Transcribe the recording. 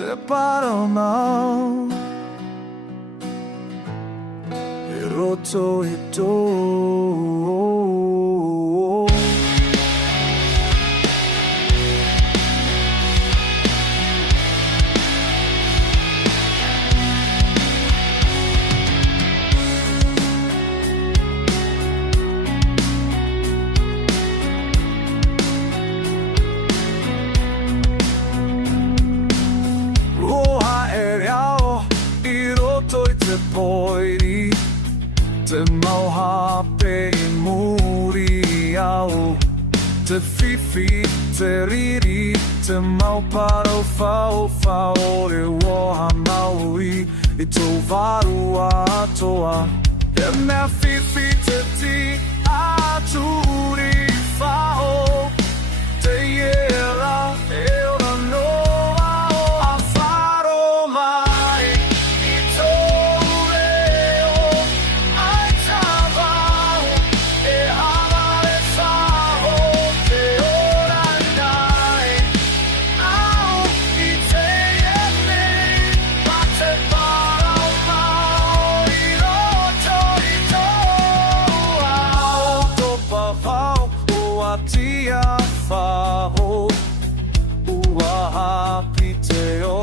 te paro mau roto ito. Te poiri te mau hape I muri au te fifi te riri te mau paro fau e woha maui I tō waru atoa e mea fifi te ti a turi whao te iera e ora noa a wharo mai I tō reo ai tā wau e haware whao te ora nai au I te ene ma te parau mau I roto I tō au topa whao ua tia whao ua hapi te o